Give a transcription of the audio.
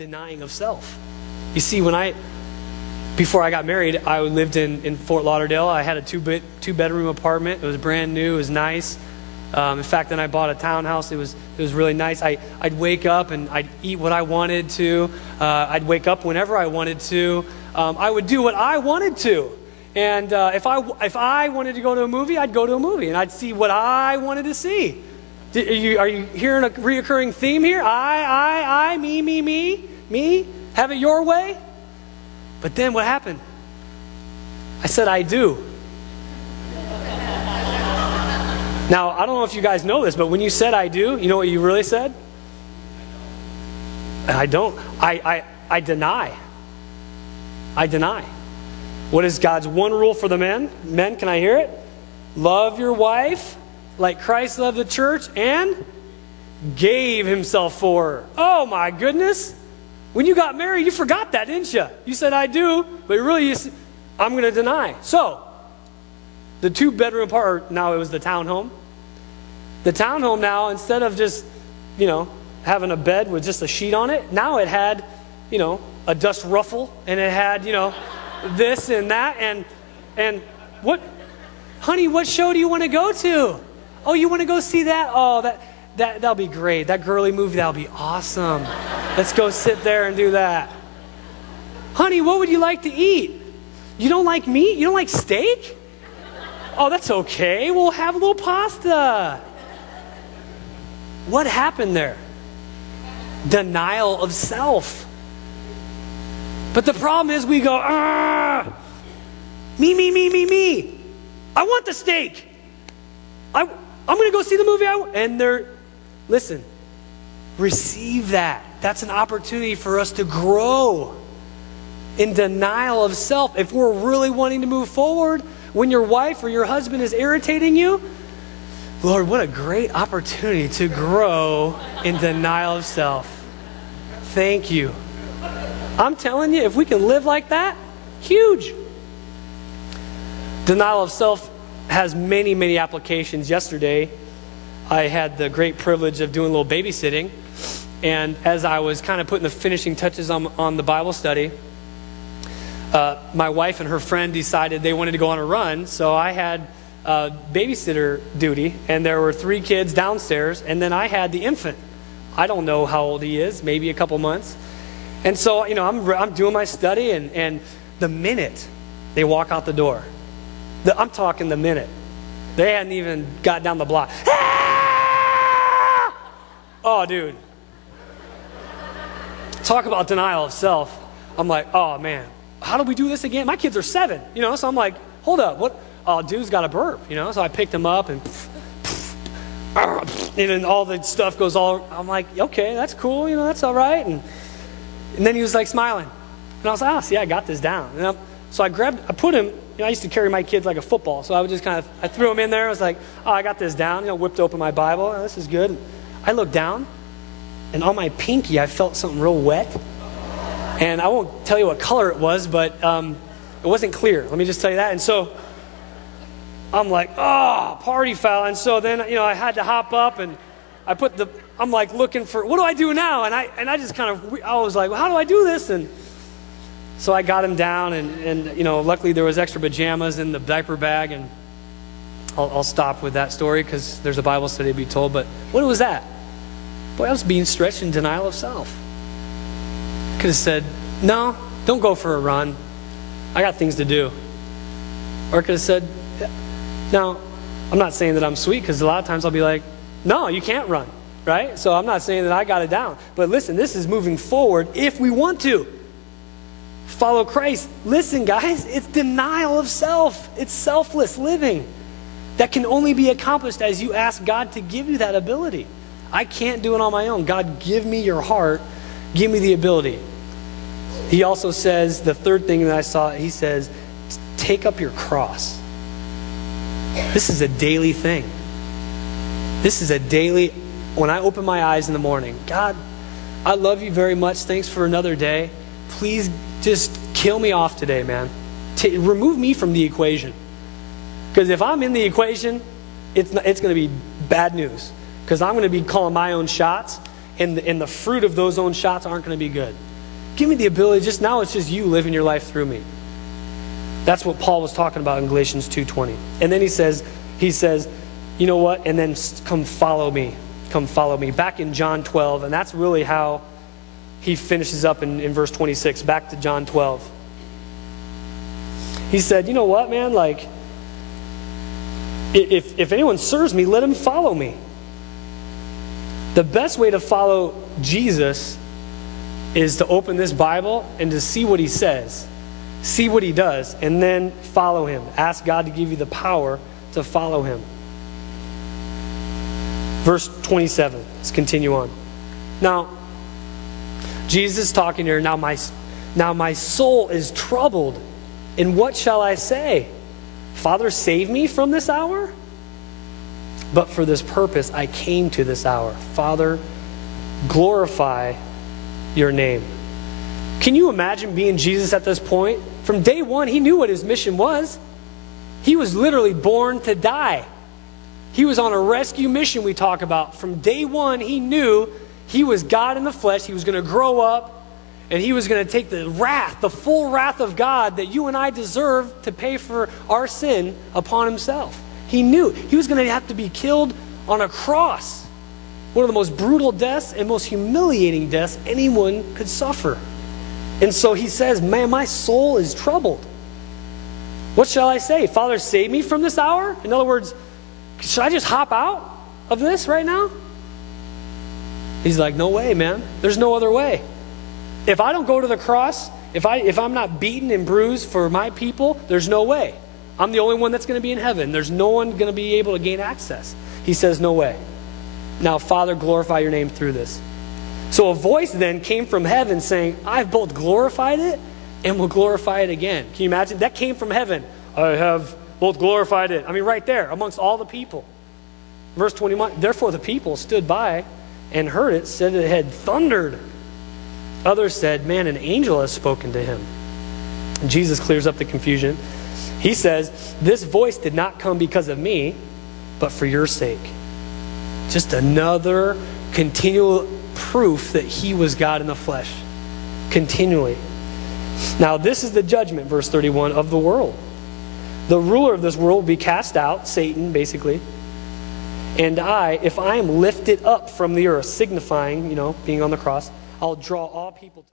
denying of self. You see, before I got married, I lived in Fort Lauderdale. I had a two-bedroom apartment. It was brand new. It was nice. In fact, then I bought a townhouse. It was really nice. I'd wake up and I'd eat what I wanted to. I'd wake up whenever I wanted to. I would do what I wanted to. And if I wanted to go to a movie, I'd go to a movie and I'd see what I wanted to see. Are you hearing a reoccurring theme here? I, me, have it your way? But then what happened? I said I do. Now, I don't know if you guys know this, but when you said I do, you know what you really said? I don't. I deny. I deny. What is God's one rule for the men? Men, can I hear it? Love your wife like Christ loved the church and gave himself for her. Oh my goodness. When you got married, you forgot that, didn't you? You said I do, but really I'm going to deny. So, the two-bedroom apartment, now it was the townhome. The townhome now, instead of just, having a bed with just a sheet on it, now it had, a dust ruffle, and it had, this and that, and what, honey, what show do you want to go to? Oh, you want to go see that? Oh, that'll be great. That girly movie, that'll be awesome. Let's go sit there and do that. Honey, what would you like to eat? You don't like meat? You don't like steak? Oh, that's okay. We'll have a little pasta. What happened there? Denial of self. But the problem is we go, me. I want the steak. I'm going to go see the movie. And listen, receive that. That's an opportunity for us to grow in denial of self. If we're really wanting to move forward, when your wife or your husband is irritating you, Lord, what a great opportunity to grow in denial of self. Thank you. I'm telling you, if we can live like that, huge. Denial of self has many, many applications. Yesterday, I had the great privilege of doing a little babysitting. And as I was kind of putting the finishing touches on the Bible study, my wife and her friend decided they wanted to go on a run. So I had babysitter duty, and there were 3 kids downstairs, and then I had the infant. I don't know how old he is, maybe a couple months. And so, I'm doing my study, and the minute they walk out the door, I'm talking the minute, they hadn't even got down the block. Ah! Oh, dude. Talk about denial of self. I'm like, oh, man, how do we do this again? My kids are 7, so I'm like, hold up, what? Oh, dude's got a burp, So I picked him up, and then all the stuff goes all, I'm like, okay, that's cool, that's all right. And then he was like smiling. And I was like, oh, see, I got this down. So I put him, I used to carry my kids like a football. So I would just I threw him in there. I was like, oh, I got this down. Whipped open my Bible. Oh, this is good. I looked down, and on my pinky, I felt something real wet. And I won't tell you what color it was, but it wasn't clear. Let me just tell you that. And so I'm like, oh, party foul. And so then, I had to hop up, and I'm like looking for, what do I do now? And I just I was like, well, how do I do this? And so I got him down, and luckily there was extra pajamas in the diaper bag, and I'll stop with that story because there's a Bible study to be told. But what was that? Boy, I was being stretched in denial of self. Could have said, no, don't go for a run. I got things to do. Or could have said, now, I'm not saying that I'm sweet, because a lot of times I'll be like, no, you can't run, right? So I'm not saying that I got it down. But listen, this is moving forward if we want to. Follow Christ. Listen, guys, it's denial of self. It's selfless living that can only be accomplished as you ask God to give you that ability. I can't do it on my own. God, give me your heart. Give me the ability. He also says, the third thing that I saw, he says, take up your cross. This is a daily thing. This is a daily, when I open my eyes in the morning, God, I love you very much. Thanks for another day. Please just kill me off today, man. Remove me from the equation. Because if I'm in the equation, it's going to be bad news. Because I'm going to be calling my own shots, and the fruit of those own shots aren't going to be good. Give me the ability, just now it's just you living your life through me. That's what Paul was talking about in Galatians 2:20. And then he says, you know what? And then come follow me. Come follow me. Back in John 12, and that's really how he finishes up in verse 26. Back to John 12. He said, you know what, man? Like, if anyone serves me, let him follow me. The best way to follow Jesus is to open this Bible and to see what he says. See what he does, and then follow him. Ask God to give you the power to follow him. Verse 27. Let's continue on. Now, Jesus is talking here. Now my soul is troubled. And what shall I say? Father, save me from this hour? But for this purpose I came to this hour. Father, glorify your name. Can you imagine being Jesus at this point? From day one, he knew what his mission was. He was literally born to die. He was on a rescue mission we talk about. From day one, he knew he was God in the flesh. He was going to grow up, and he was going to take the wrath, the full wrath of God that you and I deserve to pay for our sin upon himself. He knew he was going to have to be killed on a cross. One of the most brutal deaths and most humiliating deaths anyone could suffer. And so he says, man, my soul is troubled. What shall I say? Father, save me from this hour? In other words, should I just hop out of this right now? He's like, no way, man. There's no other way. If I don't go to the cross, if I'm not beaten and bruised for my people, there's no way. I'm the only one that's going to be in heaven. There's no one going to be able to gain access. He says, no way. Now, Father, glorify your name through this. So a voice then came from heaven saying, I've both glorified it and will glorify it again. Can you imagine? That came from heaven. I have both glorified it. I mean, right there, amongst all the people. Verse 21, therefore the people stood by and heard it, said it had thundered. Others said, man, an angel has spoken to him. And Jesus clears up the confusion. He says, this voice did not come because of me, but for your sake. Just another continual proof that he was God in the flesh. Continually. Now this is the judgment, verse 31, of the world. The ruler of this world will be cast out, Satan, basically. And if I am lifted up from the earth, signifying, being on the cross, I'll draw all people to